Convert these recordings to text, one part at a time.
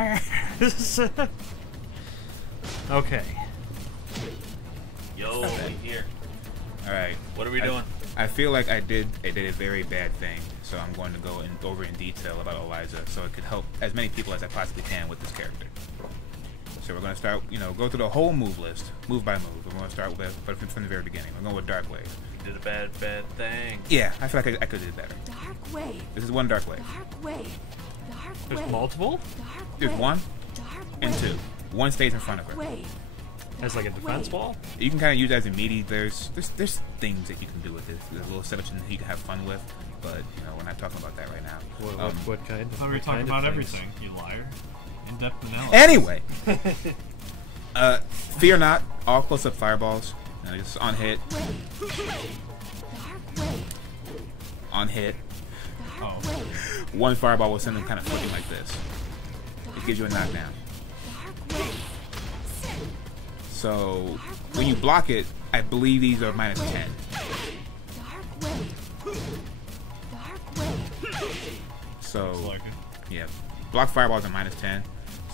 my ass. Okay. Yo, here. All right. What are we doing? I feel like I did a very bad thing, so I'm going to go over in detail about Eliza, so it could help as many people as I possibly can with this character. So we're going to start, go through the whole move list, move by move. We're going to start with, but from the very beginning. We're going with Dark Wave. You did a bad thing. Yeah, I feel like I could have did better. Dark Wave. This is one Dark Wave. Dark Wave. Dark There's Wave. multiple? Dark There's Wave. one Dark and Wave. two. One stays in front of her. Wave. As like a Dark defense Wave. wall? You can kind of use it as a meaty. There's things that you can do with it. There's little setups that you can have fun with, but we're not talking about that right now. What kind? I thought we were talking about everything, you liar. In-depth analysis. Anyway, fear not. All close-up fireballs. Just on hit. Dark Wave. On hit. Oh. One fireball will send them kind of flipping like this. It gives you a knockdown. Dark Wave. So when you block it, I believe these are -10. Dark Wave. Dark Wave. So Like it. yeah, block fireballs are -10.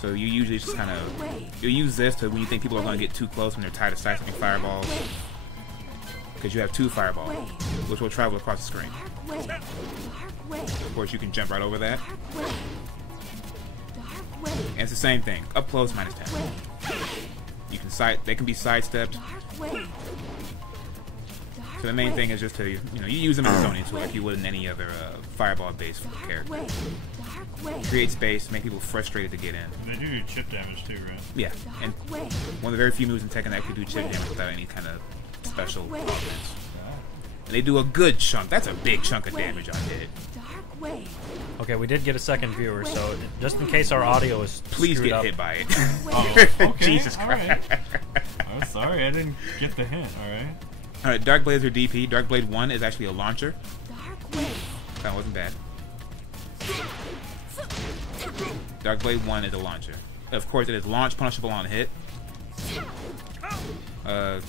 So you usually just kind of you'll use this to when you think people are going to get too close when they're tired of sidestepping fireballs, because you have 2 fireballs, which will travel across the screen. Dark Wave. Dark Wave. Of course, you can jump right over that. Dark Wave. Dark Wave. And it's the same thing. Up close, -10. You can they can be sidestepped. Dark Wave. So the main thing is just to you use them as a zoning tool like you would in any other fireball-based character. Wave. Dark Wave. Create space, make people frustrated to get in. And they do chip damage too, right? Yeah, and Dark Wave. one of the very few moves in Tekken that can do chip damage without any kind of special offense. And they do a good chunk. That's a big chunk of damage on hit. Dark Wave. Okay, we did get a second viewer, so just in case our audio is Please screwed get up, hit by it. Oh, okay, Jesus alright. Christ. I'm sorry, I didn't get the hint, alright? Alright, Dark Blades are DP. Dark Blade 1 is actually a launcher. Dark Wave. That wasn't bad. Dark Blade 1 is a launcher. Of course, it is launch punishable on hit.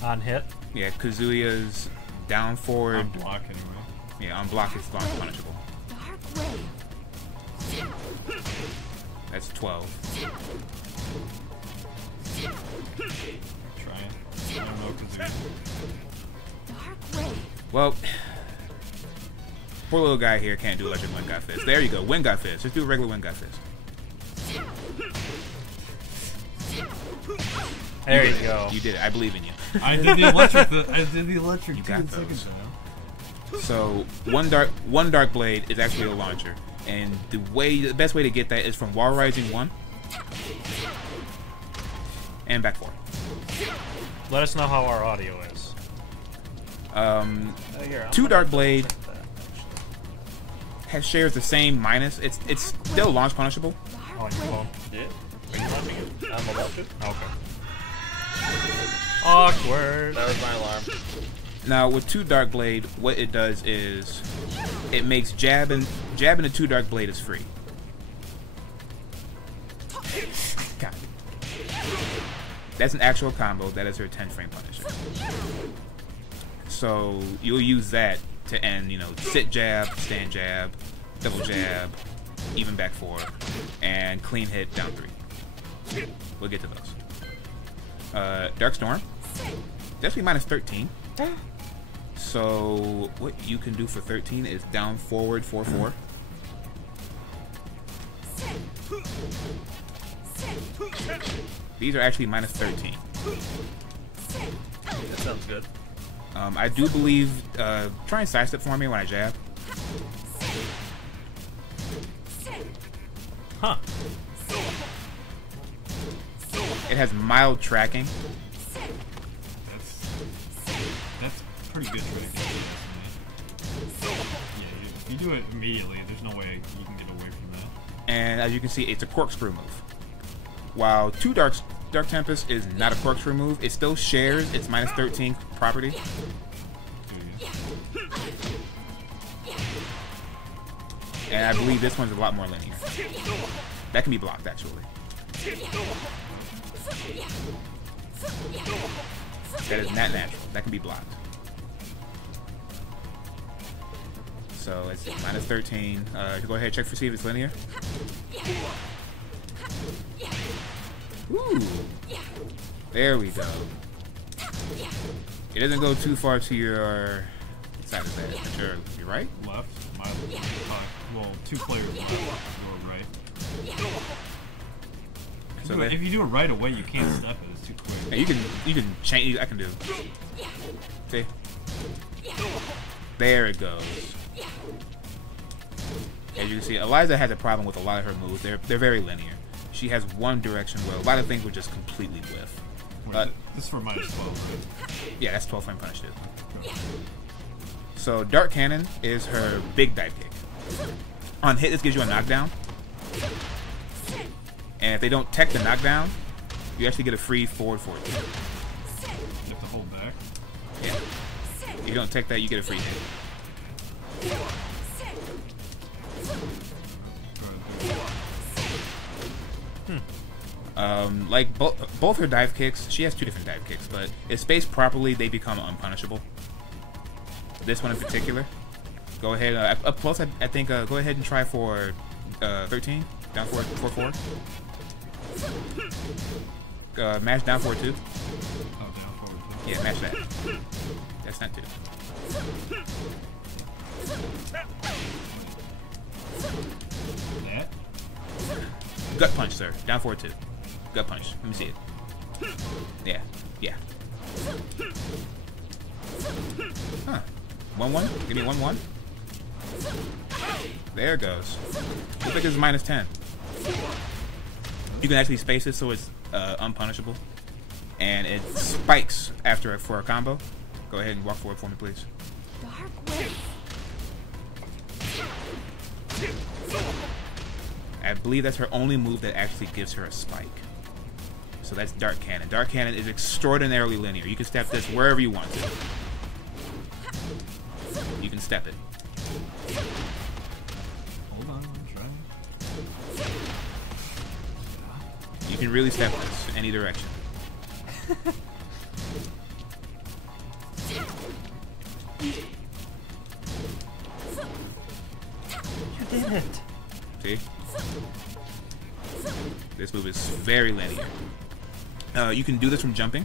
on hit. Yeah, Kazuya's down forward. On block anyway. Yeah, on block is launch punishable. Dark Wave. That's 12. Trying. I don't know if it's Dark Wave. Well, poor little guy here can't do electric wind gut fist. There you go, wind gut fist. Just do a regular wind gut fist. There you go. You did it. I believe in you. I did the electric. I did the electric. You got 10 those. seconds ago. So one dark blade is actually a launcher, and the best way to get that is from wall rising 1 and back 4. Let us know how our audio is. Here, 2 dark blade shares the same minus. It's still launch punishable. On your phone. Yeah. Are you launching it? I'm about to. Okay. Awkward. That was my alarm. Now with 2 dark blade, what it does is it makes jabbing the 2 dark blade is free. God. That's an actual combo. That is her 10 frame punish. So you'll use that to end, sit jab, stand jab, double jab, even back 4, and clean hit down 3. We'll get to those. Dark Storm. That's actually minus 13. So what you can do for 13 is down forward 4-4. These are actually minus 13. That sounds good. I do believe, try and sidestep for me when I jab. Huh. It has mild tracking. That's pretty good trick. Yeah, if you do it immediately, there's no way you can get away from that. And as you can see, it's a corkscrew move. While 2 Dark Tempest is not a corkscrew move, it still shares its minus 13 property. And I believe this one's a lot more linear. That can be blocked, actually. That is not natural. That can be blocked. So it's minus 13. Go ahead and check for see if it's linear. Ooh. There we go. It doesn't go too far to your side of that. Your right? Left. My well, 2 players left. Or right. So If you do it right away, you can't step it. It's too quick. yeah, you can change. I can do. See? There it goes. As you can see, Eliza has a problem with a lot of her moves. They're very linear. She has one direction where a lot of things will just completely whiff. Wait, this is for -12, right? Yeah, that's 12 frame punish too. So Dark Cannon is her big dive kick. On hit, this gives you a knockdown. And if they don't tech the knockdown, you actually get a free forward forward. You have to hold back. Yeah. If you don't tech that, you get a free hit. Like both her dive kicks, she has 2 different dive kicks, but if spaced properly, they become unpunishable. This one in particular. Go ahead, up close, I think, go ahead and try for 13, down forward, 4-4. Mash down forward 2. Oh, down forward 2. Yeah, mash that. That's not 2. That? Gut punch, sir. Down forward 2. Gut punch. Let me see it. Yeah. Yeah. Huh. 1-1? Give me 1-1. There it goes. Looks like it's -10. You can actually space it so it's unpunishable. And it spikes for a combo. Go ahead and walk forward for me, please. Dark way. I believe that's her only move that actually gives her a spike. So that's Dark Cannon. Dark Cannon is extraordinarily linear. You can step this wherever you want to. You can step it. Hold on, I'm trying. You can really step this in any direction. You did it. See? This move is very linear. You can do this from jumping.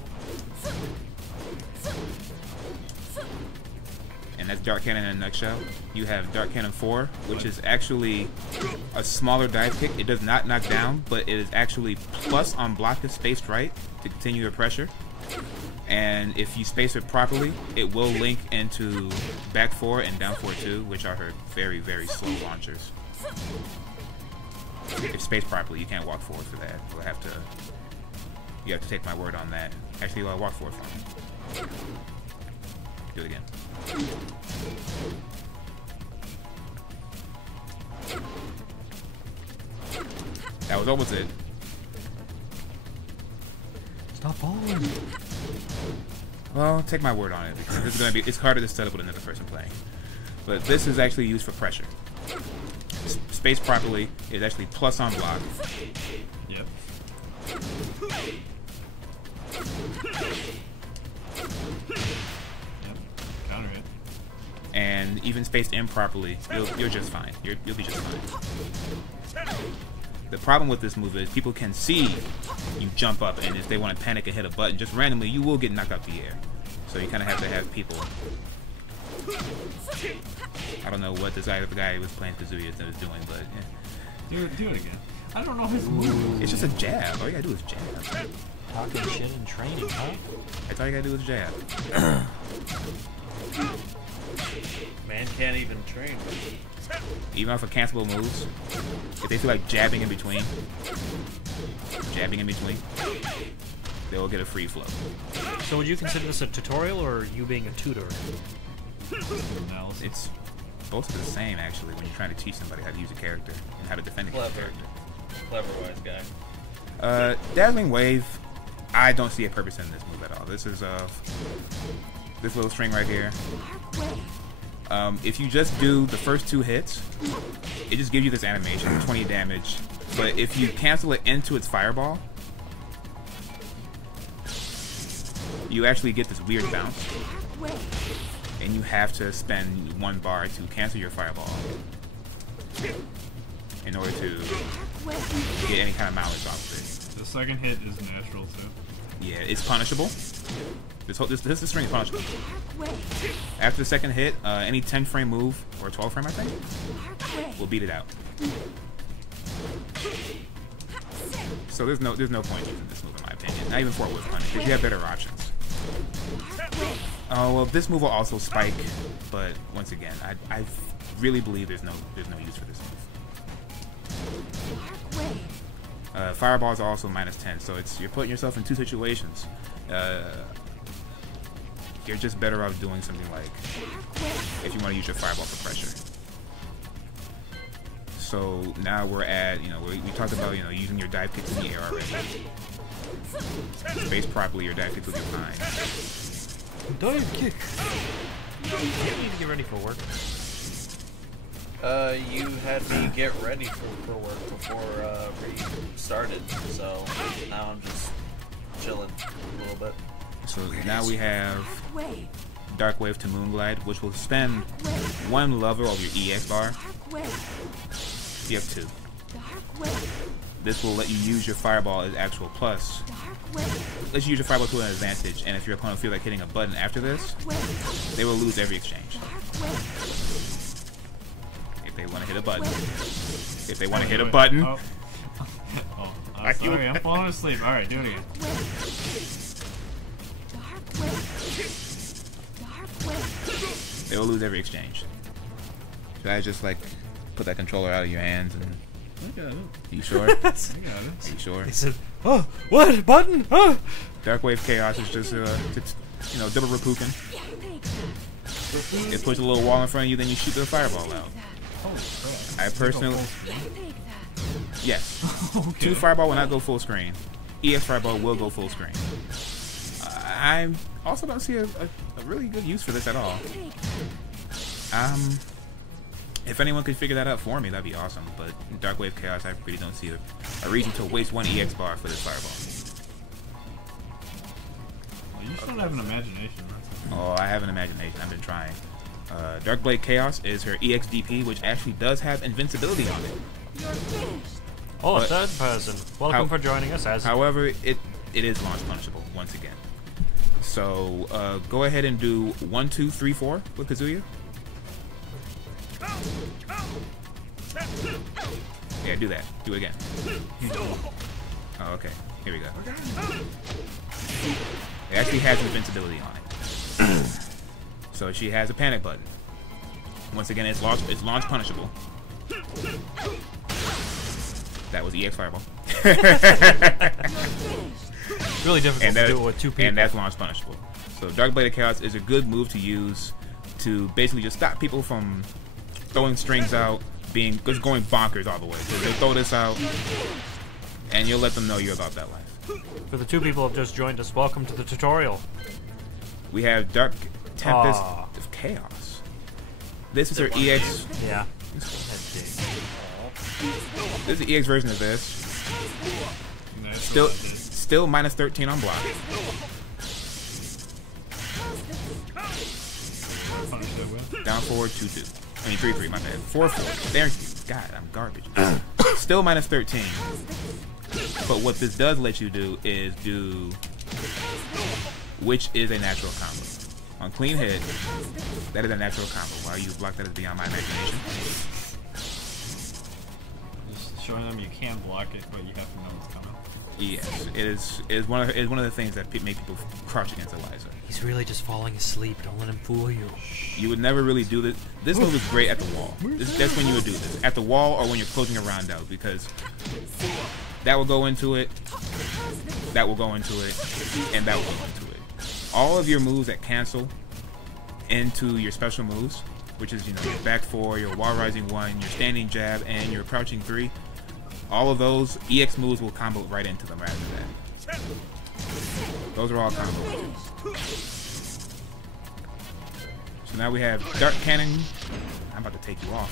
And that's Dark Cannon in a nutshell. You have Dark Cannon 4, which is actually a smaller dive kick. It does not knock down, but it is actually plus on block if spaced right to continue the pressure. And if you space it properly, it will link into back 4 and down 4-2, which are her very, very slow launchers. If spaced properly, you can't walk forward for that. You have to take my word on that. Actually, walk forward for me. Do it again. That was almost it. Stop falling. Well, take my word on it, because it's harder to set up with another person playing. But this is actually used for pressure. Spaced properly is actually plus on block. Yep. Yep. Counter it. And even spaced improperly, you're just fine. You'll be just fine. The problem with this move is people can see you jump up, and if they want to panic and hit a button just randomly, you will get knocked out the air. So you kind of have to have people. I don't know what this other guy who was playing Kazuya is doing, but yeah. Do it again. I don't know his move. It's just a jab. All you gotta do is jab. Talking shit in training, huh? That's all you gotta do is jab. Man can't even train. Even for cancelable moves, if they feel like jabbing in between, they will get a free flow. So would you consider this a tutorial or you being a tutor? Analysis. It's both of the same, actually, when you're trying to teach somebody how to use a character and how to defend a character. Clever wise guy. Dazzling Wave, I don't see a purpose in this move at all. This is this little string right here. If you just do the first 2 hits, it just gives you this animation, 20 damage. But if you cancel it into its fireball, you actually get this weird bounce. And you have to spend 1 bar to cancel your fireball in order to get any kind of mileage off of it. This second hit is natural too. Yeah, it's punishable. This string is punishable. Dark wave. After the second hit, any 10 frame move or 12 frame, I think, Dark wave. will beat it out. So there's no point using this move in my opinion. Not even for whip punish, because you have better options. Dark wave. Oh well, this move will also spike, but once again, I really believe there's no use for this move. Dark wave. Fireballs are also -10, so you're putting yourself in two situations. You're just better off doing something like if you want to use your fireball for pressure. So now we're at, we talked about, using your dive kicks in the air already. Space properly, your dive kicks will be fine. Dive kick. You need to get ready for work. You had me get ready for work before we started, so now I'm just chilling a little bit. So now we have Dark wave. Dark Wave to Moonglide, which will spend one level of your EX bar. Dark wave. You have 2. Dark wave. This will let you use your fireball as actual plus. Dark wave. Let you use your fireball to an advantage, and if your opponent feels like hitting a button after this, Dark wave. they will lose every exchange. Dark wave. If they want to hit a button. If they want to hit a button. Oh, sorry, I'm falling asleep. Alright, do it again. Dark wave. Dark wave. They will lose every exchange. Should I just like put that controller out of your hands and I got it. you sure? I got Are it. you sure? He said, "Oh, what button? Oh." Dark Wave Chaos is just double Rapukin. Take that. It puts a little wall in front of you, then you shoot the fireball out. Holy crap. I personally, Take that. yes, Okay. 2 fireball will not go full screen. EX fireball will go full screen. I also don't see a really good use for this at all. Take that. If anyone could figure that out for me, that'd be awesome. But in Dark Wave Chaos, I really don't see a reason to waste 1 EX bar for this fireball. Well, you should have an imagination. Oh, I have an imagination. I've been trying. Dark Blade Chaos is her EX DP, which actually does have invincibility on it. You're finished. Oh, a But- third person. Welcome for joining us. However, it is launch punishable once again. So go ahead and do 1, 2, 3, 4 with Kazuya. Yeah, do that. Do it again. Oh, okay. Here we go. It actually has invincibility on it. So she has a panic button. Once again, it's launch punishable. That was EX Fireball. It's really difficult to do it with 2 people. And that's launch punishable. So Dark Blade of Chaos is a good move to use to basically just stop people from throwing strings out, just going bonkers all the way. So they'll throw this out, and you'll let them know you're about that life. For the 2 people who have just joined us, welcome to the tutorial. We have Dark Tempest Aw. of Chaos. This is her EX. Yeah. This is the EX version of this. Natural. Still minus 13 on block. Punish that with. Down forward 2-2. I mean 3-3. My bad. 4-4. There. God, I'm garbage. Still minus 13. But what this does let you do is do, which is a natural combo. On clean hit, that is a natural combo. While you block, that is beyond my imagination. Just showing them you can block it, but you have to know what's coming. Yes, it is one of the things that make people crouch against Eliza. He's really just falling asleep. Don't let him fool you. You would never really do this. This move is great at the wall. That's when you would do this. At the wall or when you're closing a round out, because that will go into it, that will go into it, and that will go into it. All of your moves that cancel into your special moves, which is, your back 4, your wall rising 1, your standing jab, and your crouching 3, all of those EX moves will combo right into them after that. Those are all combo moves. So now we have Dark Cannon. I'm about to take you off.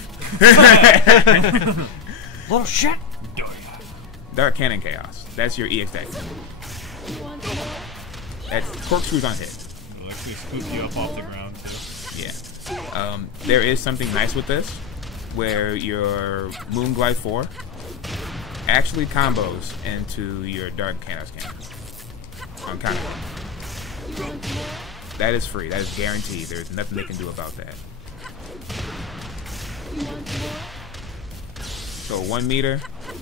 Little shit. Dark Cannon Chaos. That's your EX deck. That's corkscrews on hit. It'll actually scoop you up off the ground too. Yeah. There is something nice with this, where your Moonglide 4 actually combos into your Dark Chaos Cannon on counter. That is free. That is guaranteed. There's nothing they can do about that. So 1 meter,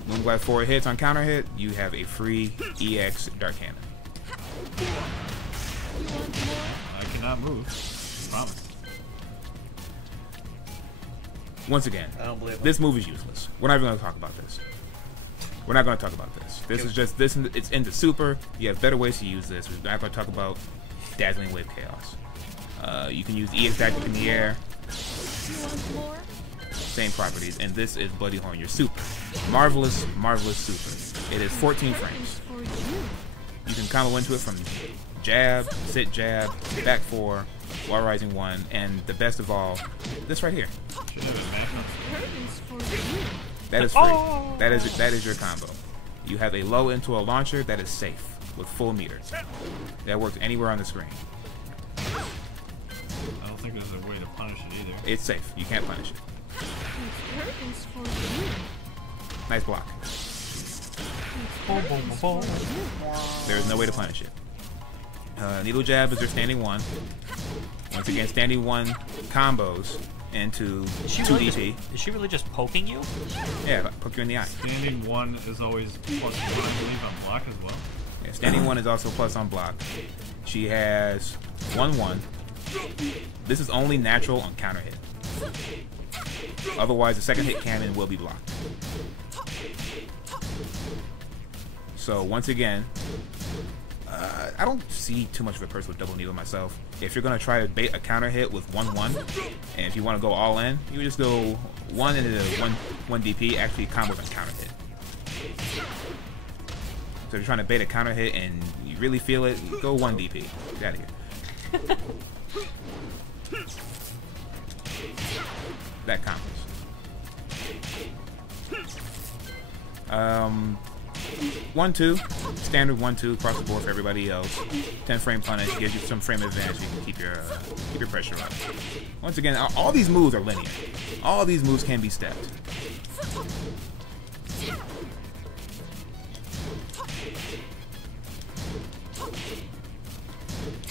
Moonblast 4 hits on counter hit, you have a free EX Dark Cannon. I cannot move. Promise. Once again, I don't believe it. this move is useless. We're not even going to talk about this. We're not going to talk about this. This is just this. It's into super. You have better ways to use this. We're not going to talk about Dazzling Wave Chaos. You can use EX Tactic in the air. Same properties, and this is Bloody Horn, your super. Marvelous, marvelous super. It is 14 frames. You can combo into it from jab, sit jab, back 4, wall rising 1, and the best of all, this right here. Should have a match on That is free. That is your combo. You have a low into a launcher that is safe with full meter. That works anywhere on the screen. I don't think there's a way to punish it either. It's safe. You can't punish it. Nice block. There is no way to punish it. Needle jab is their standing 1. Once again, standing 1 combos into 2 DP. Is she really just poking you? Yeah, poke you in the eye. Standing 1 is always +1, I believe, on block as well. Yeah, standing 1 is also plus on block. She has 1/1. This is only natural on counter hit. Otherwise, the second hit cannon will be blocked. So once again, I don't see too much of a person with double needle myself. If you're gonna try to bait a counter hit with 1/1, and if you want to go all in, you just go 1 into 1 DP. Actually, combos on counter hit. So if you're trying to bait a counter hit and you really feel it, go 1 DP. Get out of here. That combos. 1-2, standard 1-2 across the board for everybody else. 10 frame punish gives you some frame advantage. You can keep your pressure up. Once again, all these moves are linear. All these moves can be stepped.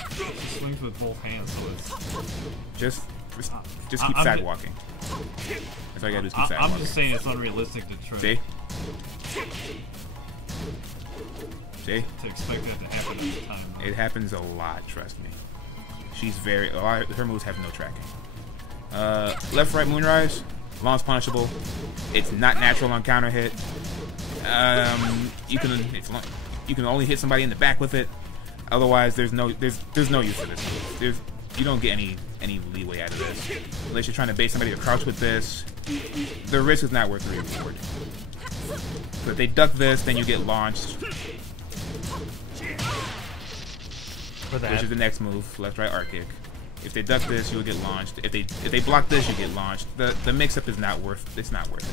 She swings with both hands, so it's... Just keep sidewalking. That's all you gotta do is keep sidewalking. I'm just saying it's unrealistic to try See? See? to expect that to happen all the time. It happens a lot, trust me. She's her moves have no tracking. Left, right, Moonrise, launch punishable. It's not natural on counter hit. You can only hit somebody in the back with it. Otherwise, there's no use for this move. You don't get any leeway out of this. Unless you're trying to bait somebody to crouch with this, the risk is not worth the reward. So if they duck this, then you get launched. Which is the next move, left, right, arc kick. If they duck this, you'll get launched. If they block this, you get launched. The mix-up is not worth. It's not worth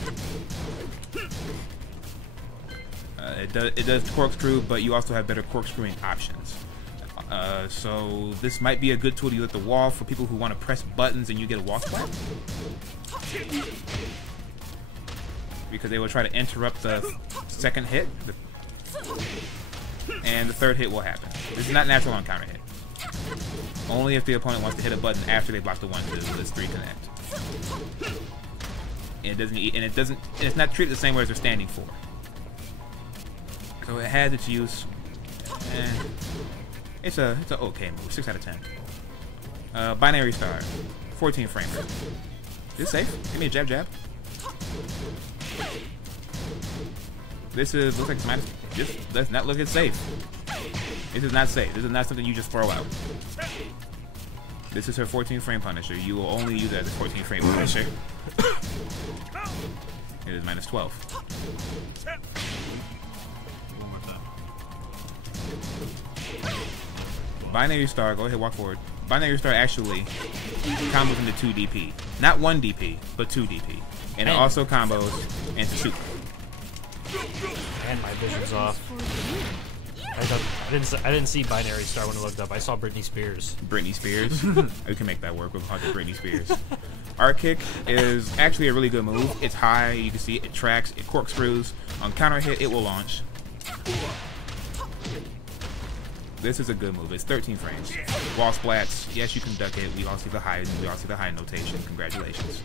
it. It does corkscrew, but you also have better corkscrewing options. So this might be a good tool to use at the wall for people who want to press buttons and you get a wall splat. Because they will try to interrupt the second hit, and the third hit will happen. This is not natural on counter hit. Only if the opponent wants to hit a button after they block the 1-2. This 3 connect. And it's not treated the same way as they're standing 4. So it has its use. And it's an okay move. 6 out of 10. Binary Star, 14 frame rate. Is this safe? Give me a jab. Looks like it's minus. This does not look as safe. This is not safe. This is not something you just throw out. This is her 14 frame punisher. You will only use it as a 14 frame punisher. It is minus 12. One more time. Binary Star, go ahead, walk forward. Binary Star actually combos into 2 DP. Not 1 DP, but 2 DP. And it also combos into super. And my vision's off. I didn't see Binary Star when I looked up. I saw Britney Spears. Britney Spears? We can make that work. We'll call it Britney Spears. Arc kick is actually a really good move. It's high. You can see it tracks. It corkscrews. On counter hit, it will launch. This is a good move. It's 13 frames. Wall splats. Yes, you can duck it. We all see the high. We all see the high notation. Congratulations.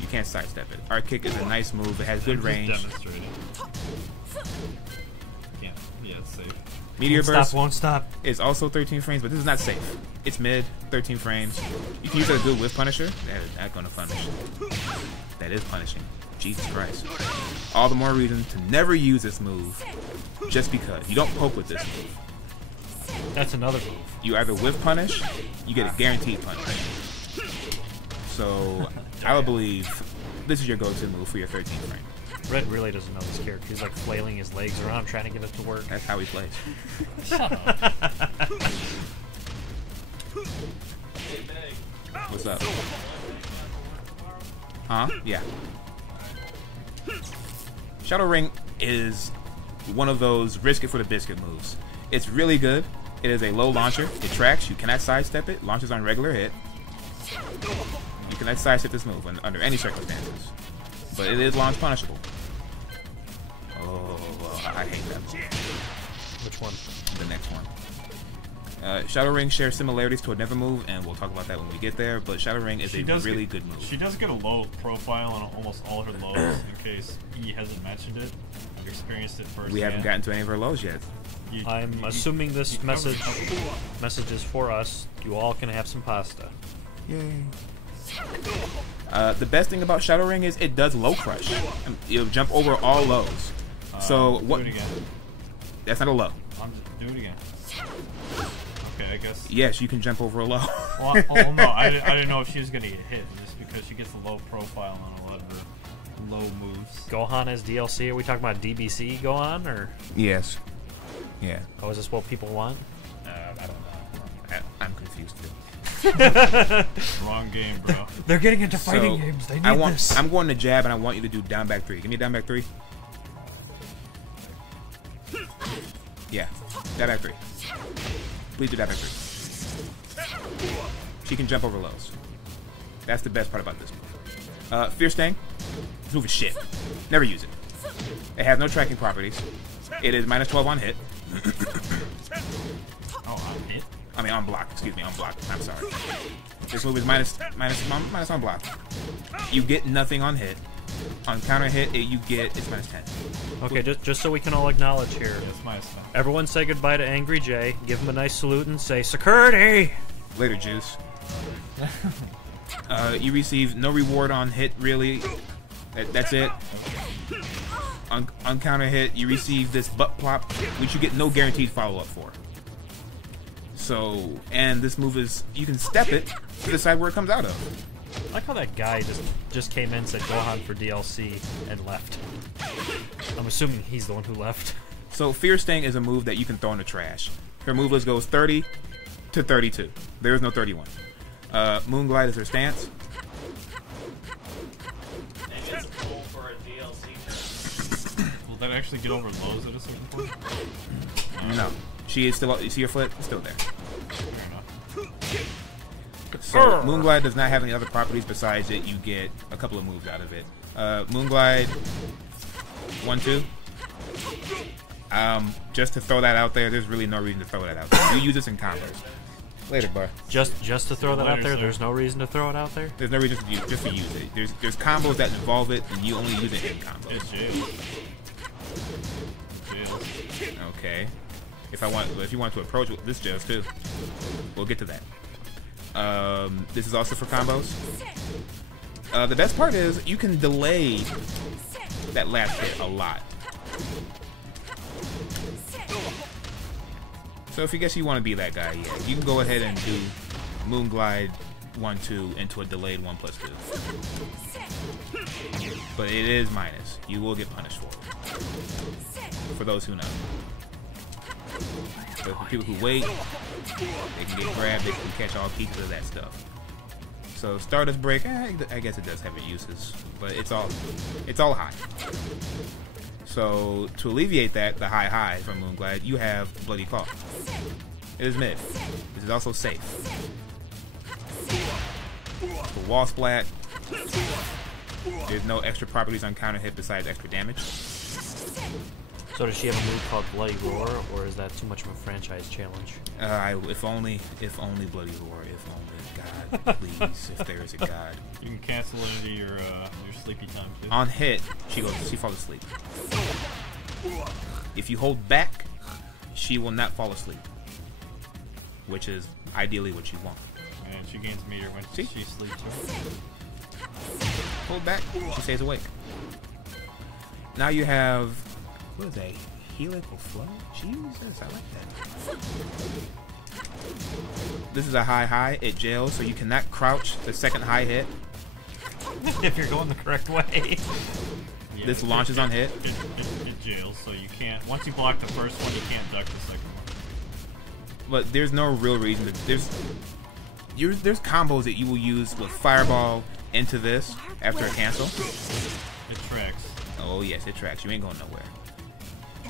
You can't sidestep it. Arc kick is a nice move. It has good range. Demonstrated. Yeah, it's safe. Meteor Won't burst stop, won't stop. is also 13 frames, but this is not safe. It's mid, 13 frames. You can use it as a good whiff punisher. That is not going to punish. That is punishing. Jesus Christ. All the more reason to never use this move, just because. You don't poke with this move. That's another move. You either whiff punish, you get a guaranteed punish. So, I would believe this is your go-to move for your 13 frame. Red really doesn't know this character. He's like flailing his legs around trying to get it to work. That's how he plays. What's up? Huh? Yeah. Shadow Ring is one of those risk it for the biscuit moves. It's really good. It is a low launcher. It tracks. You cannot sidestep it. Launches on regular hit. You cannot sidestep this move under any circumstances. But it is launch punishable. Oh, I hate that move. Which one? The next one. Shadow Ring shares similarities to another move, and we'll talk about that when we get there, but Shadow Ring is a really good move. She does get a low profile on almost all her lows, in case he hasn't mentioned it. I've experienced it firsthand. We haven't gotten to any of her lows yet. I'm assuming this message is for us. You all can have some pasta. Yay. The best thing about Shadow Ring is it does low crush. It'll jump over all lows. So what? Do it again. That's not a low. Do it again. Okay, I guess. Yes, you can jump over a low. Well, no, I didn't know if she was gonna get hit just because she gets a low profile on a lot of the low moves. Gohan as DLC? Are we talking about DBC Gohan or? Yes. Yeah. Oh, is this what people want? I don't know. I'm confused too. Wrong game, bro. They're getting into fighting games. They need this. I'm going to jab, and I want you to do down back 3. Give me down back 3. Yeah, down back 3. Please do down back 3. She can jump over lows. That's the best part about this move. Fierce Sting. This move is shit. Never use it. It has no tracking properties. It is -12 on hit. Oh, on hit? I mean, on block. Excuse me, on block. I'm sorry. This move is minus on block. You get nothing on hit. On counter hit, it's -10. Okay, just so we can all acknowledge here. Yeah, it's -10. Everyone say goodbye to Angry Jay. Give him a nice salute and say security. Later, Juice. You receive no reward on hit, really. That's it. On counter hit, you receive this butt plop, which you get no guaranteed follow-up for. So, and this move is, you can step it to decide where it comes out of. I like how that guy just came in, said Gohan for DLC, and left. I'm assuming he's the one who left. So Fierce Sting is a move that you can throw in the trash. Her move list goes 30 to 32. There is no 31. Moonglide is her stance. Will that actually get over lows at a certain point? No. She is still, you see her foot? It's still there. Fair enough. So Moonglide does not have any other properties besides it. You get a couple of moves out of it. Moonglide 1-2. Just to throw that out there, there's really no reason to throw that out there. You use this in combos. Later, bar. Just to throw that out there. There's no reason to throw it out there. There's no reason to use it. There's combos that involve it, and you only use it in combos. It's jail. Okay. If you want to approach this jails too, we'll get to that. This is also for combos. The best part is you can delay that last hit a lot. So if you want to be that guy, yeah, you can go ahead and do Moonglide 1-2 into a delayed 1+2. But it is minus. You will get punished for it. For those who know. So for people who wait, they can get grabbed, they can catch all pieces of that stuff. So Stardust Break, I guess it does have its uses, but it's all high. So to alleviate that, the high from Moonglide, you have Bloody Claw. It is mid. This is also safe. The wall splat. There's no extra properties on counter hit besides extra damage. So does she have a move called Bloody Roar, or is that too much of a franchise challenge? If only Bloody Roar. If only. God, please, if there is a God. You can cancel it into your sleepy time too. On hit, she falls asleep. If you hold back, she will not fall asleep, which is ideally what you want. And she gains meter when See? she sleeps. Hold back, she stays awake. Now you have, what is that? Helical flow? Jesus, I like that. This is a high. It jails, so you cannot crouch the second high hit. If you're going the correct way. Yeah, This launches on hit. It jails, so you can't. Once you block the first one, you can't duck the second one. But there's no real reason to. There's combos that you will use with Fireball into this after a cancel. It tracks. Oh yes, it tracks. You ain't going nowhere.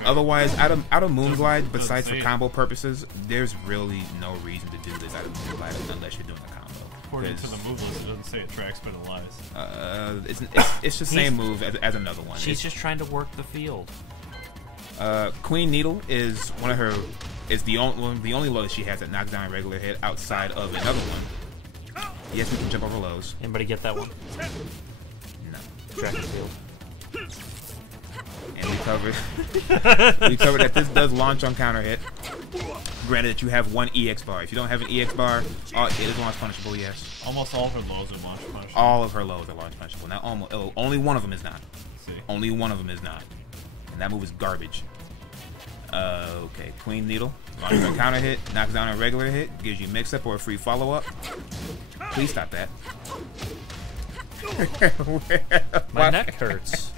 Otherwise, out of Moonglide, besides for combo purposes, there's really no reason to do this out of Moonglide unless you're doing a combo. According to the move list, it doesn't say it tracks, but it lies. It's the same move as another one. She's just trying to work the field. Queen Needle is the only low that she has that knocks down a regular hit outside of another one. Yes, we can jump over lows. Anybody get that one? No. Track the field. And we covered that this does launch on counter hit. Granted that you have one EX bar. If you don't have an EX bar, it is launch punishable, yes. Almost all of her lows are launch punishable. All of her lows are launch punishable. Now only one of them is not. See. Only one of them is not. And that move is garbage. Okay, Queen Needle. Launches on counter hit, knocks down a regular hit, gives you mix up or a free follow up. Please stop that. My neck hurts.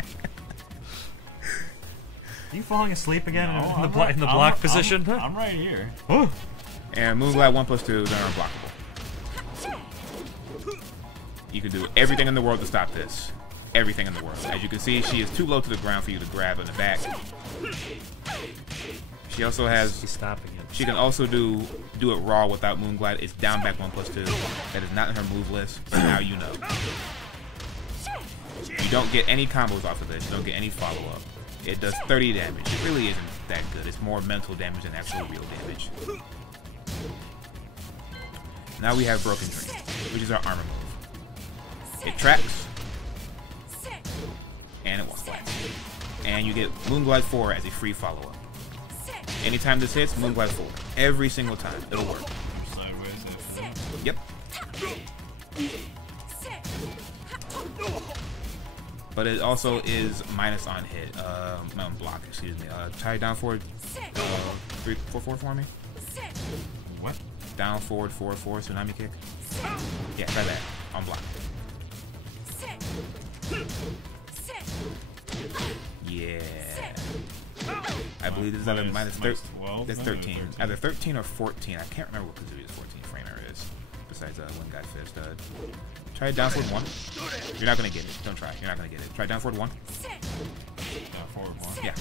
Are you falling asleep again No, in the block position? I'm right here. Oh. And Moonglide 1+2 is unblockable. You can do everything in the world to stop this. Everything in the world. As you can see, she is too low to the ground for you to grab in the back. She also has. She's stopping it. She can also do it raw without Moonglide. It's down back 1+2. That is not in her move list. So now you know. You don't get any combos off of this. You don't get any follow up. It does 30 damage. It really isn't that good. It's more mental damage than actual real damage. Now we have Broken Dream, which is our armor move. It tracks, and it walks flat. And you get Moonglide 4 as a free follow-up. Anytime this hits, Moonglide 4. Every single time. It'll work. Sideways after that. Yep. But it also is minus on hit. On block, excuse me. Try down forward 3-4-4 for me. What? Down forward 4-4 tsunami kick. Yeah, try that. On block. Yeah. I believe this is either minus 12. That's 13. Either 13 or 14. I can't remember what Kazuya's 14 framer is. Besides One Guy Fist. Try down forward 1. You're not gonna get it. Don't try. You're not gonna get it. Try down forward 1. Down forward 1. Yeah.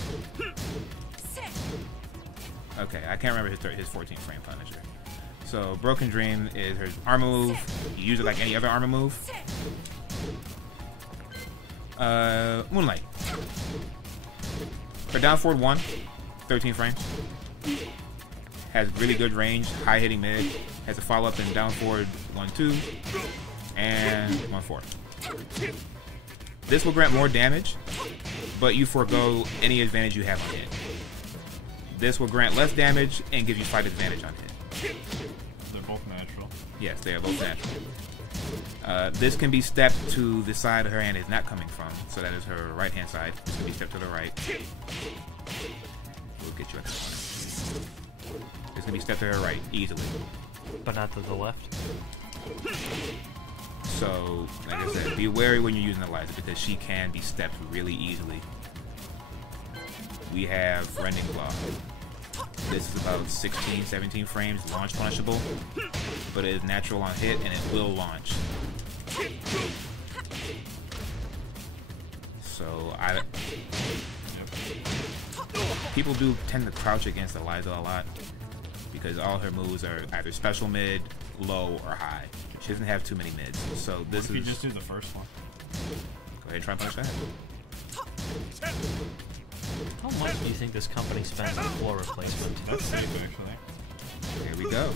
Okay, I can't remember his 14 frame Punisher. So Broken Dream is her armor move. You use it like any other armor move. Moonlight. For down forward 1, 13 frames. Has really good range, high hitting mid. Has a follow up in down forward 1-2 and 1-4. This will grant more damage, but you forego any advantage you have on hit. This will grant less damage and give you fight advantage on hit. They're both natural. Yes, they are both natural. This can be stepped to the side her hand is not coming from, so that is her right hand side. This can be stepped to the right. We'll get you at the corner. This can be stepped to her right easily. But not to the left. So, like I said, be wary when you're using Eliza because she can be stepped really easily. We have Rending Claw. This is about 16, 17 frames, launch punishable, but it is natural on hit and it will launch. So, people do tend to crouch against Eliza a lot because all her moves are either special mid, low, or high. She doesn't have too many mids, so this If you just do the first one. ahead and try and punish that. How much do you think this company spends on floor replacement? That's safe, actually. Here we go.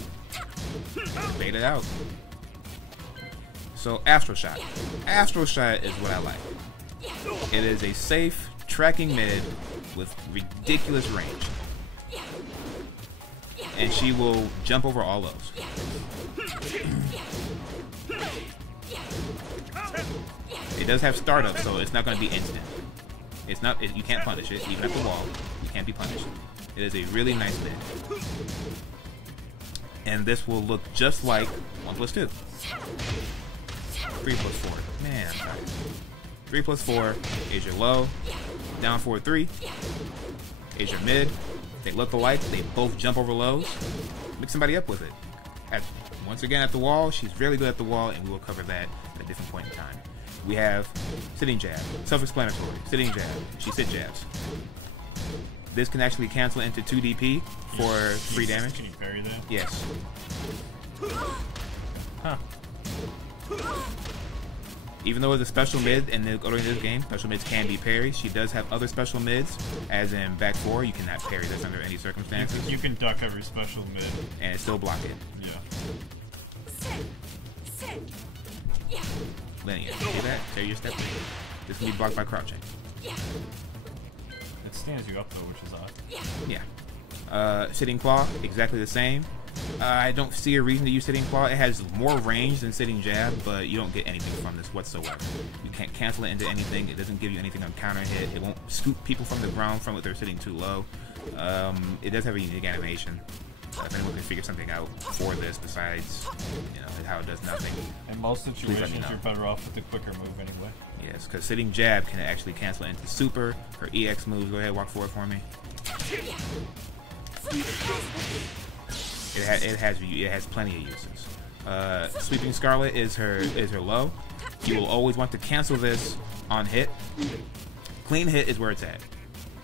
Bait it out. So Astro Shot. Astro Shot is what I like. It is a safe tracking mid with ridiculous range. And she will jump over all those. It does have startup, so it's not going to be instant. It's not. You can't punish it, even at the wall. You can't be punished. It is a really nice mid. And this will look just like 1+2. 3+4. Man, sorry. 3+4 is your low. Down 4-3 is your mid. They look alike. They both jump over lows. Mix somebody up with it. Once again, at the wall, she's really good at the wall, and we will cover that at a different point in time. We have sitting jab. Self-explanatory. Sitting jab. She sit jabs. This can actually cancel into 2 DP for 3 damage. Can you parry that? Yes. Huh. Even though it's a special mid in this game, special mids can be parried. She does have other special mids, as in back 4. You cannot parry this under any circumstances. You can duck every special mid. And still block it. Yeah. Linear. See that? Tear your step. This can be blocked by crouching. It stands you up though, which is odd. Yeah. Sitting claw, exactly the same. I don't see a reason to use sitting claw. It has more range than sitting jab, but you don't get anything from this whatsoever. You can't cancel it into anything. It doesn't give you anything on counter hit. It won't scoop people from the ground from if they're sitting too low. It does have a unique animation. If anyone can figure something out for this besides, how it does nothing. In most situations, you're better off with the quicker move anyway. Yes, because sitting jab can actually cancel into super. Her EX moves. Go ahead, walk forward for me. It has plenty of uses. Sweeping Scarlet is her low. You will always want to cancel this on hit. Clean hit is where it's at.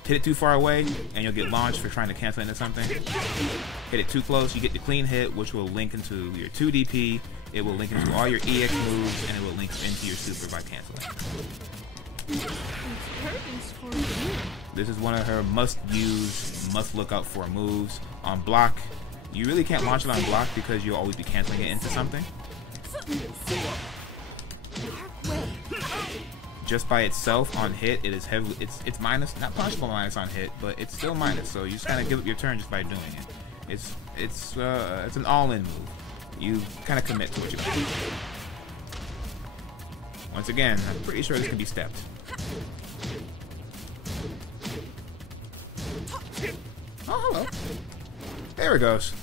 Hit it too far away, and you'll get launched for trying to cancel into something. Hit it too close, you get the clean hit, which will link into your 2 DP. It will link into all your EX moves, and it will link into your super by canceling. This is one of her must-use, must-look-out for moves. On block, you really can't launch it on block because you'll always be canceling it into something. Just by itself on hit, it is heavily. It's minus, not punishable minus on hit, but it's still minus. So you just kind of give up your turn just by doing it. It's an all-in move. You kind of commit to what you do. Once again, I'm pretty sure this can be stepped. Oh, hello. There it goes.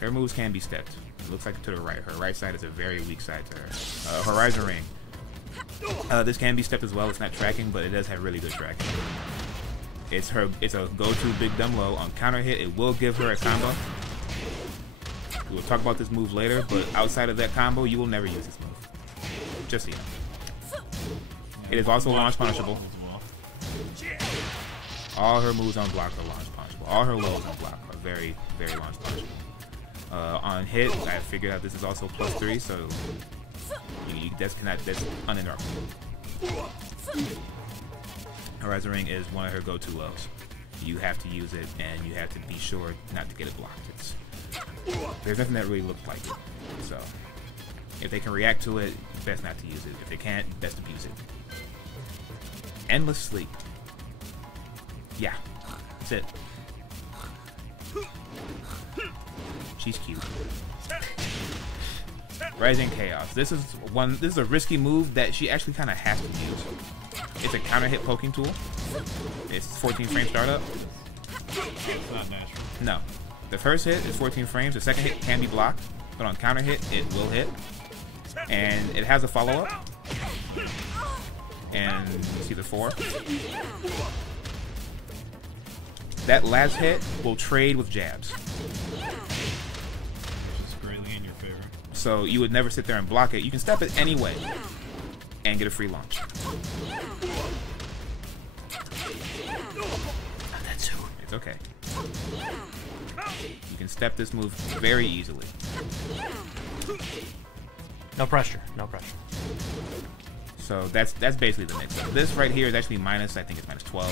Her moves can be stepped. It looks like to the right. Her right side is a very weak side to her. Horizon Ring. This can be stepped as well. It's not tracking, but it does have really good tracking. It's a go-to big dumb low. On counter hit, it will give her a combo. We'll talk about this move later, but outside of that combo, you will never use this move. Just so you know. It is also launch punishable. All her moves on block are launch punishable. All her lows on block are very, very launch punishable. On hit, I figured out this is also +3, so that's uninterruptible. Horizon Ring is one of her go-to lows. You have to use it, and you have to be sure not to get it blocked. There's nothing that really looks like it. So, if they can react to it, best not to use it. If they can't, best abuse it. Endless Sleep. Yeah, that's it. She's cute. Rising Chaos. This is a risky move that she actually kind of has to use. It's a counter hit poking tool. It's 14 frame startup. It's not natural. No. The first hit is 14 frames. The second hit can be blocked, but on counter hit, it will hit. And it has a follow-up. And you see the 4. That last hit will trade with jabs. So you would never sit there and block it. You can step it anyway and get a free launch. That's who. It's okay. You can step this move very easily. No pressure. No pressure. So that's basically the mix. So this right here is actually minus, I think it's minus 12.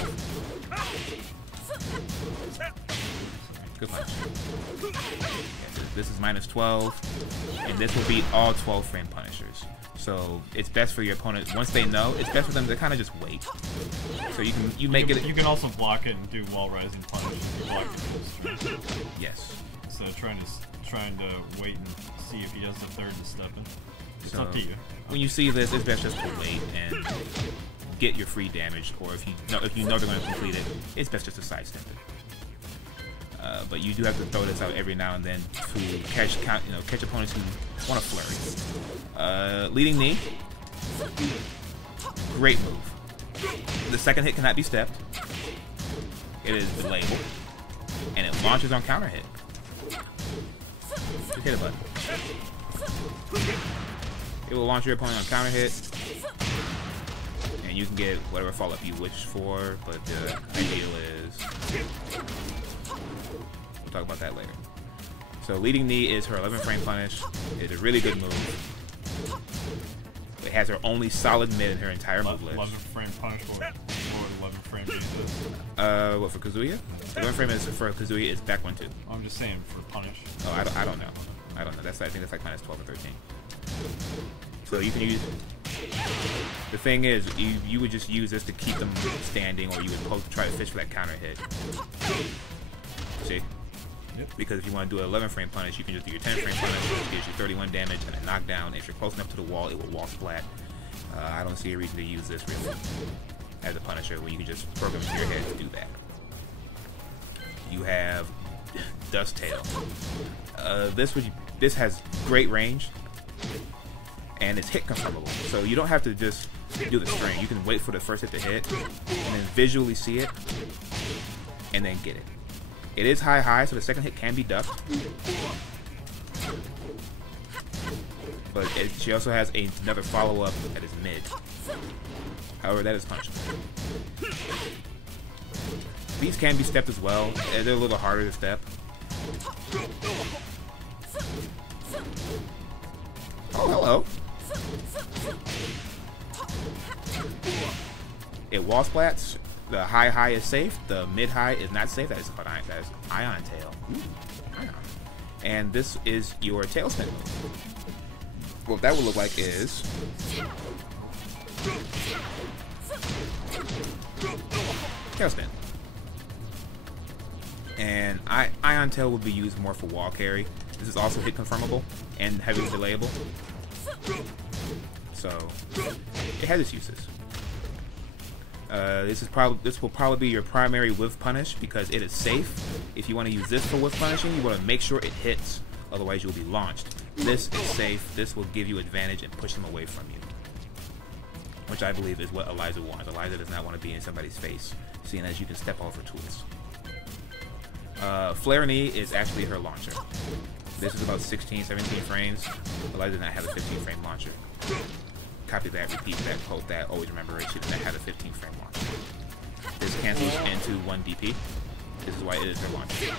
Good punch. Yeah, this is minus 12, and this will beat all 12 frame punishers. So it's best for your opponent, once they know, it's best for them to kind of just wait. So you can also block it and do wall rising punish if you block it. Yes. So trying to wait and see if he does the third and step in. It's up to you. When you see this, it's best just to wait and get your free damage, or if you know they're going to complete it, it's best just to sidestep it. But you do have to throw this out every now and then to catch opponents who want to flurry. Leading knee, great move. The second hit cannot be stepped. It is delayable, and it launches on counter hit. Just hit a button. It will launch your opponent on counter hit, and you can get whatever follow-up you wish for, but the ideal is... We'll talk about that later. So leading knee is her 11 frame punish. It's a really good move. It has her only solid mid in her entire move list. 11 frame punish or 11 frame is what, for Kazuya? 11 frame is for Kazuya is back 1-2. I'm just saying for punish. Oh, I don't know. I think that's like minus 12 or 13. So you can use... The thing is, you would just use this to keep them standing, or you would try to fish for that counter hit. See? Yep. Because if you want to do an 11 frame punish, you can just do your 10 frame punish, which gives you 31 damage and a knockdown. If you're close enough to the wall, it will wall splat. I don't see a reason to use this really as a punisher when you can just program into your head to do that. You have Dust Tail. This has great range, and it's hit confirmable. So you don't have to just do the string. You can wait for the first hit to hit, and then visually see it, and then get it. It is high, so the second hit can be ducked. But she also has another follow-up that is mid. However, that is punishable. These can be stepped as well. They're a little harder to step. Oh, hello. It wall splats. The high is safe. The mid-high is not safe. That is Ion Tail. Ooh, Ion. And this is your tailspin move. What that would look like is... tailspin. And Ion Tail would be used more for wall carry. This is also hit confirmable and heavily delayable. So, it has its uses. This will probably be your primary whiff punish because it is safe. If you want to use this for whiff punishing, you want to make sure it hits, otherwise you'll be launched. This is safe. This will give you advantage and push them away from you, which I believe is what Eliza wants. Eliza does not want to be in somebody's face, seeing as you can step all of her tools. Flare Knee is actually her launcher. This is about 16, 17 frames. Eliza does not have a 15 frame launcher. Copy that, repeat that, quote that, always remember it. She does not have a 15 frame launcher. This cancels into 1 DP. This is why it is her launcher.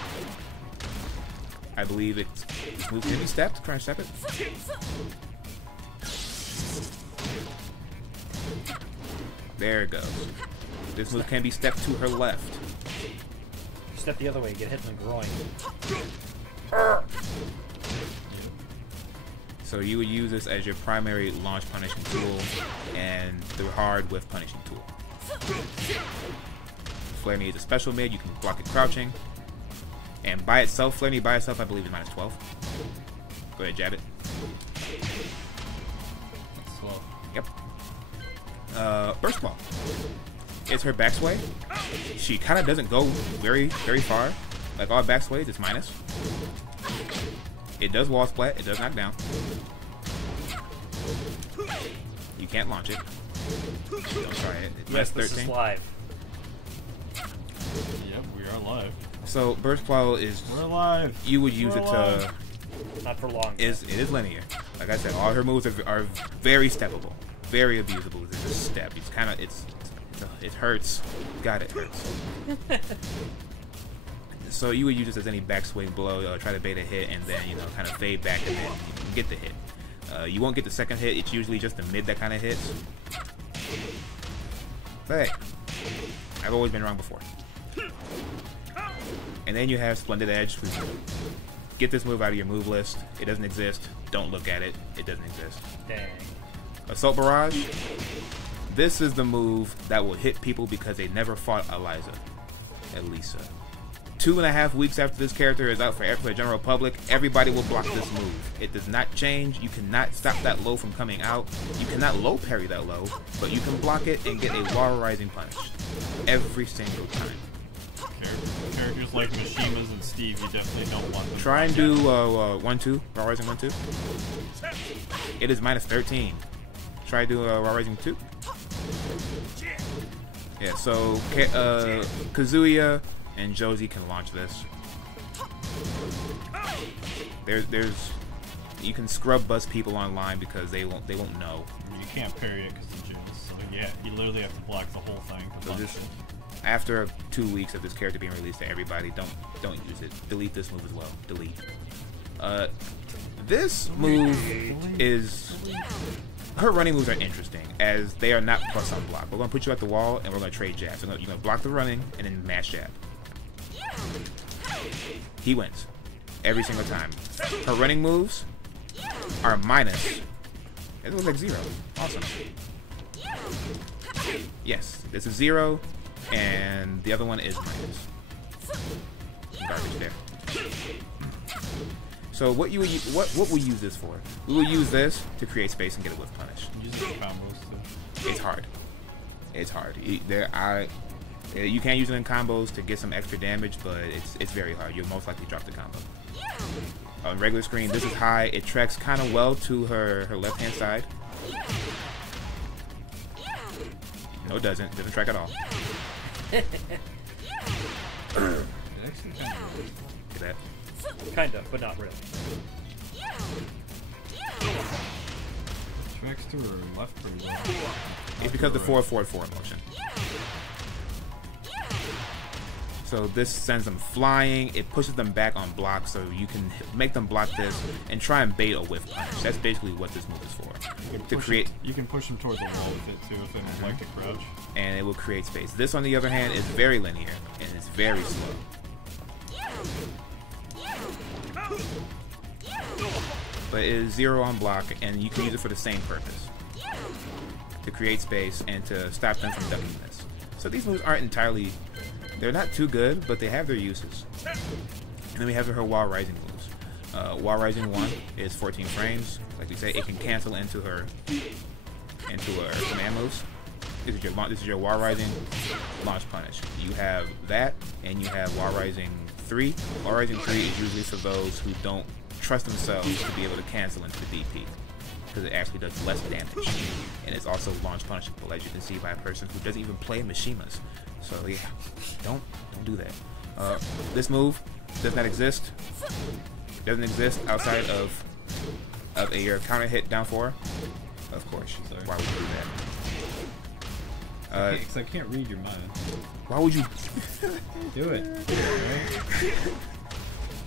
I believe this move can be stepped. Try to step it. There it goes. This move can be stepped to her left. Step the other way, get hit in the groin. So you would use this as your primary launch punishing tool and the hard whiff punishing tool. Flare Knee is a special mid. You can block it crouching. And by itself, Flare Knee by itself, I believe is minus 12. Go ahead, jab it. That's 12. Yep. Burst Ball. It's her back sway. She kind of doesn't go very far. Like all back sways, it's minus. It does wall splat. It does knock down. You can't launch it. Don't try it. It's Yes, minus this 13. is live. Yep, we are live. So Burst Ball is... We're live. You would use it to... Not for long. It is linear. Like I said, all her moves are very steppable. Very abusable. It's a step. It's kind of... It hurts. God, it hurts. So you would use this as any backswing blow, try to bait a hit, and then kind of fade back and then you get the hit. You won't get the second hit. It's usually just the mid that kind of hits. But hey, I've always been wrong before. And then you have Splendid Edge. Get this move out of your move list. It doesn't exist. Don't look at it. It doesn't exist. Dang. Assault Barrage. This is the move that will hit people because they never fought Eliza. 2.5 weeks after this character is out for the general public, everybody will block this move. It does not change. You cannot stop that low from coming out. You cannot low parry that low, but you can block it and get a wall rising punish every single time. Characters like Mishima's and Steve, you definitely don't want them. Try and do 1-2, wall rising 1-2. It is minus 13. Try to do wall rising 2. Yeah, so Kazuya and Josie can launch this. You can scrub bust people online because they won't know. You can't parry it because of Jules, so yeah, you literally have to block the whole thing. So just after 2 weeks of this character being released to everybody, don't use it. Delete this move as well. Delete. This move is. Her running moves are interesting, as they are not plus on block. We're going to put you at the wall, and we're going to trade jabs. So you're going to block the running, and then mash jab. He wins. Every single time. Her running moves are minus. It looks like 0. Awesome. Yes, this is 0, and the other one is minus. Garbage there. So what we'll use this for? We will use this to create space and get a whiff punish. Use it for combos too. It's hard. It's hard. You can use it in combos to get some extra damage, but it's very hard. You'll most likely drop the combo. On regular screen, this is high. It tracks kind of well to her left hand side. No, it doesn't. It doesn't track at all. It actually kind of Get that? Kind of, but not really. tracks to her left pretty well. It's because the 4-4-4 motion. So this sends them flying. It pushes them back on block, so you can make them block this and try and bait a whiff punish. That's basically what this move is for. To create. You can push them towards the wall with it too if they don't like to crouch. And it will create space. This, on the other hand, is very linear and it's very slow. But it is 0 on block, and you can use it for the same purpose. To create space and to stop them from ducking this. So these moves aren't entirely... They're not too good, but they have their uses. And then we have her wall rising moves. Wall rising 1 is 14 frames. Like we say, it can cancel into her command moves. This is your wall rising launch punish. You have that, and you have wall rising 3. Wall rising 3 is usually for those who don't trust themselves to be able to cancel into the DP, because it actually does less damage, and it's also launch punishable, as you can see, by a person who doesn't even play Mishimas. So yeah, don't do that. This move does not exist. It doesn't exist outside of your counter hit down 4. Of course. Sorry. Why would you do that? Because I can't read your mind. Why would you Do it. Right?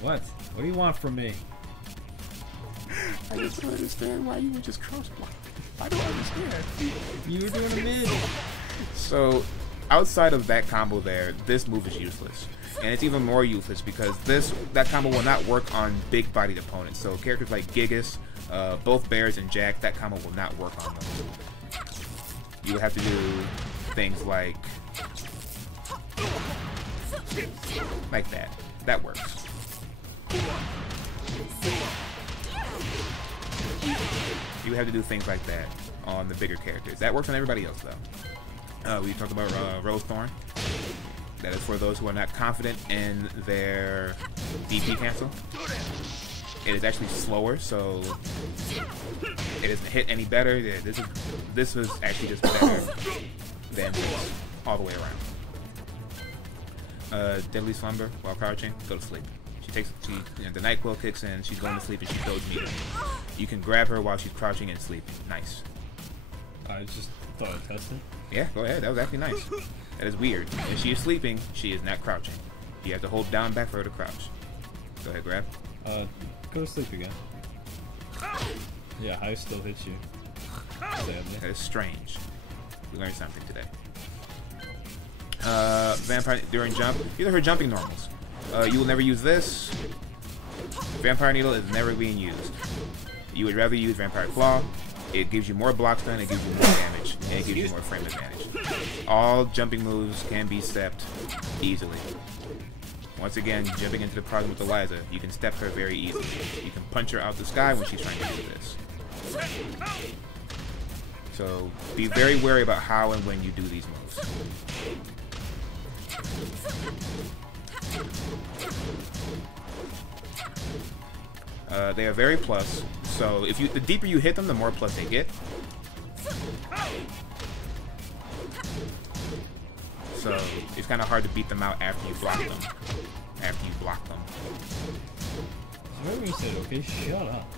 What? What do you want from me? I just don't understand why you would just crouch block. I don't understand. You were doing a mid. So, outside of that combo there, this move is useless. And it's even more useless because that combo will not work on big-bodied opponents. So characters like Gigas, both Bears and Jack, that combo will not work on them. You would have to do things like that. That works. You have to do things like that on the bigger characters. That works on everybody else, though. We talked about Rose Thorn. That is for those who are not confident in their DP cancel. It is actually slower, so it doesn't hit any better. This is actually just better than this all the way around. Deadly Slumber while crouching, go to sleep. The NyQuil kicks in, she's going to sleep, and she goes immediately. You can grab her while she's crouching and sleeping. Nice. I just thought I'd test it. Yeah, go ahead. That was actually nice. That is weird. If she is sleeping, she is not crouching. You have to hold down back for her to crouch. Go ahead, grab. Go to sleep again. Yeah, high still hits you. Sadly. That is strange. We learned something today. Vampire during jump. These are her jumping normals. You will never use this. Vampire Needle is never being used. You would rather use Vampire Claw. It gives you more block stun, it gives you more damage, and it gives you more frame advantage. All jumping moves can be stepped easily. Once again, jumping into the problem with Eliza, you can step her very easily. You can punch her out the sky when she's trying to do this. So be very wary about how and when you do these moves. They are very plus, so if the deeper you hit them, the more plus they get. So it's kind of hard to beat them out after you block them. Remember you said, okay, shut up.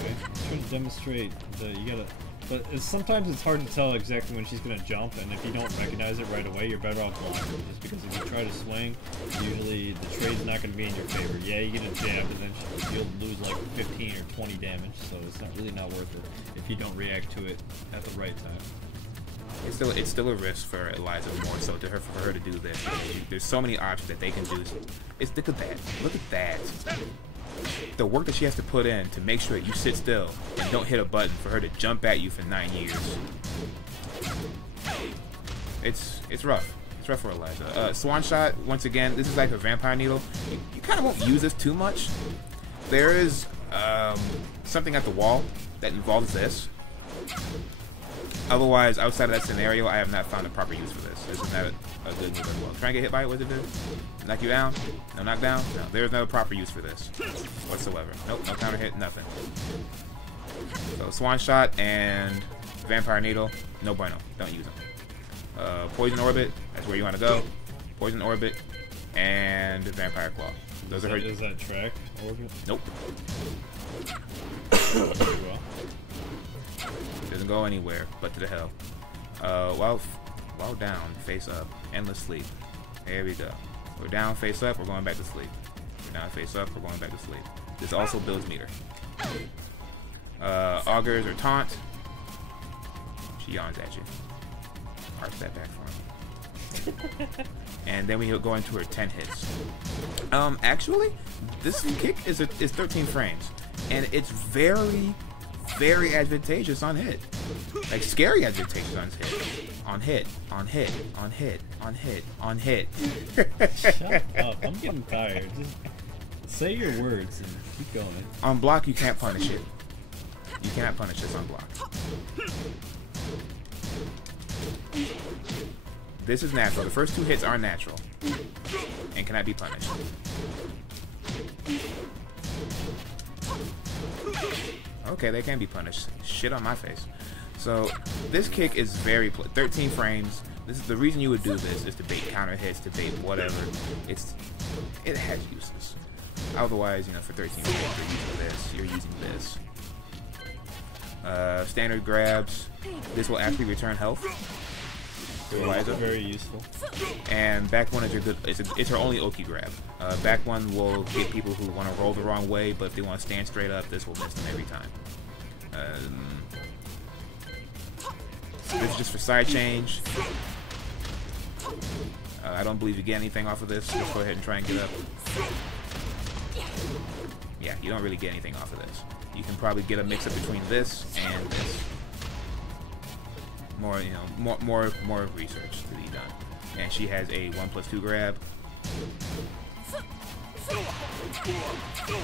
Okay, I'm trying to demonstrate that you gotta. But sometimes it's hard to tell exactly when she's gonna jump, and if you don't recognize it right away, you're better off blocking. Just because if you try to swing, usually the trade's not gonna be in your favor. Yeah, you get a jab, and then you'll lose like 15 or 20 damage, so it's not worth it if you don't react to it at the right time. It's still a risk for Eliza, more so for her to do this. There's so many options that they can do. Look at that. Look at that. The work that she has to put in to make sure that you sit still and don't hit a button for her to jump at you for 9 years. It's rough. It's rough for Eliza. Swan Shot, once again, this is like a Vampire Needle. You kind of won't use this too much. There is something at the wall that involves this. Otherwise, outside of that scenario, I have not found a proper use for this. This is not a good move as well. Try and get hit by it, what does it do? Knock you down? No knockdown? No, there's no proper use for this whatsoever. Nope, no counter hit, nothing. So Swan Shot and Vampire Needle, no bueno. Don't use them. Poison Orbit, that's where you want to go. Poison Orbit and Vampire Claw. Those are her. Is that track orbit? Nope. Well. Doesn't go anywhere but to the hell. While down, face up, endless sleep. There we go. We're down, face up, we're going back to sleep. We're down, face up, we're going back to sleep. This also builds meter. Augurs or taunt. She yawns at you. Arch that back for him. And then we go into her 10 hits. Actually, this kick is 13 frames, and it's very advantageous on hit. Like scary advantageous on hit. On hit. Shut up, I'm getting tired. Just say your words and keep going. On block, you can't punish it. You cannot punish this on block. This is natural. The first 2 hits are natural and cannot be punished. Okay, they can be punished. Shit on my face. So this kick is very 13 frames. This is the reason you would do this is to bait counter hits, to bait whatever. It has uses. Otherwise, you know, for 13 frames you're using this. Standard grabs. This will actually return health to Eliza. Very useful. And back one is your good. It's her only Oki grab. Back one will get people who want to roll the wrong way, but if they want to stand straight up, this will miss them every time. This is just for side change. I don't believe you get anything off of this. Just go ahead and try and get up. Yeah, you don't really get anything off of this. You can probably get a mix up between this and this. More, you know, more research to be done. And she has a 1+2 grab.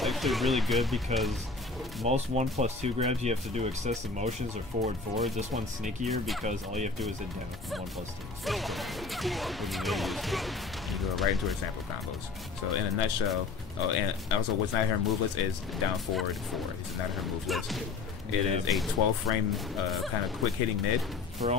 Actually really good because most 1+2 grabs you have to do excessive motions or forward. This one's sneakier because all you have to do is hit down from 1+2. You go right into her sample combos. So in a nutshell, and also what's not her move list is down forward 4. It's not her move list. It is a 12 frame kind of quick hitting mid. For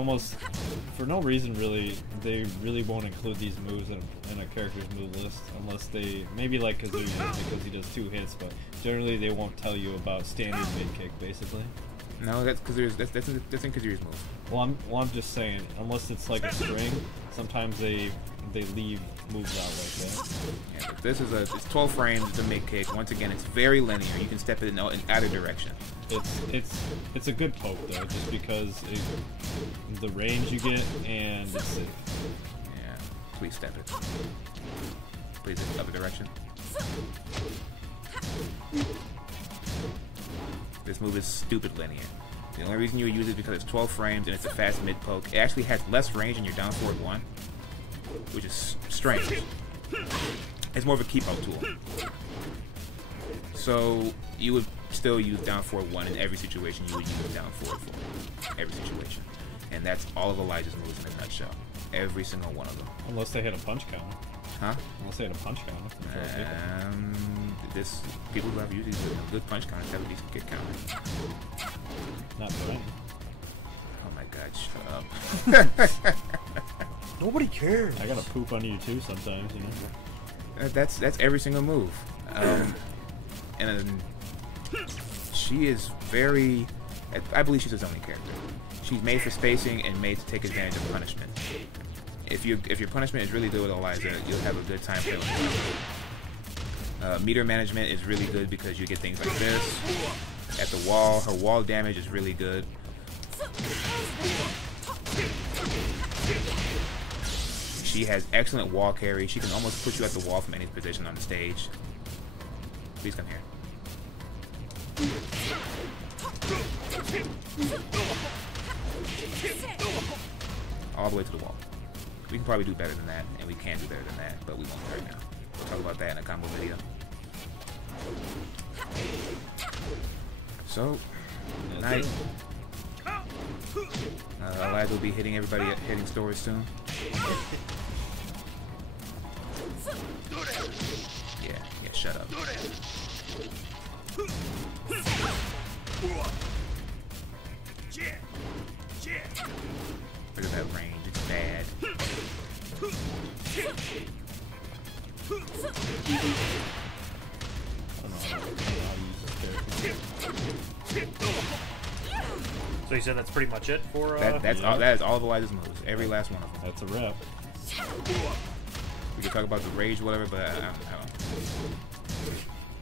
no reason really, they really won't include these moves in a character's move list unless they, maybe like Kazuya because he does 2 hits, but generally they won't tell you about standard mid kick basically. No, that's because that's in Kazir's move. Well, I'm just saying, unless it's like a string, sometimes they leave moves out like that. Yeah, but this is it's 12 frames. It's a mid kick. Once again, it's very linear. You can step it in either direction. It's a good poke though, just because the range you get and it's safe. Yeah, please step it. Please in the other direction. This move is stupid linear. The only reason you would use it is because it's 12 frames and it's a fast mid poke. It actually has less range in your down forward 1, which is strange. It's more of a keep out tool. So you would still use down forward 1 in every situation. You would use down forward 4 every situation, and that's all of Eliza's moves in a nutshell. Every single one of them. Unless they hit a punch counter. Huh? Unless they hit a punch counter. People who have usually a good punch counters have a decent kick counter. Not for any. Oh my god, shut up. Nobody cares. I gotta poop on you too sometimes, you know. That's every single move. And she is very. I believe she's a zoning character. She's made for spacing and made to take advantage of punishment. If your punishment is really good with Eliza, you'll have a good time playing with her. Meter management is really good because you get things like this at the wall. Her wall damage is really good. She has excellent wall carry. She can almost put you at the wall from any position on the stage. Please come here. All the way to the wall. We can probably do better than that, and we can do better than that, but we won't right now. We'll talk about that in a combo video. So, tonight, Eliza will be hitting everybody at hitting stores soon. Yeah, shut up. Look at that range, it's bad. So you said that's pretty much it for That is all of Eliza's moves. Every last one of them. That's a wrap. We can talk about the rage, whatever, but I don't.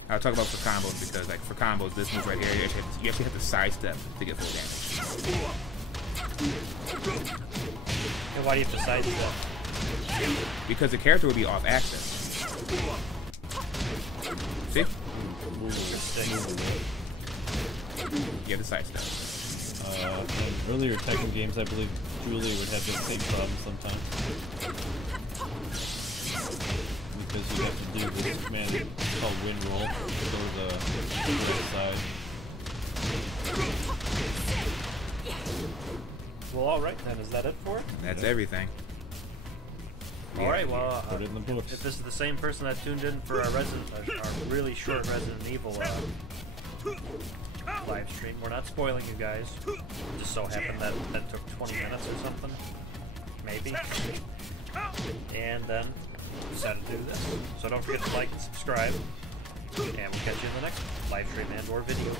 I'll talk about for combos because, like, for combos, this move right here, you actually have to sidestep to get full damage. And why do you have to sidestep? Because the character will be off axis. See? You have to sidestep. In earlier Tekken games, I believe Julie would have the same problem sometimes. Because you have to do this command called wind roll to go to the right side. Well, alright then, is that it for it? That's everything. Alright, well, Put it in the books. if this is the same person that tuned in for our really short Resident Evil live stream, we're not spoiling you guys. It just so happened that that took 20 minutes or something. Maybe. And then decided to do this. So don't forget to like and subscribe. And we'll catch you in the next live stream and or video.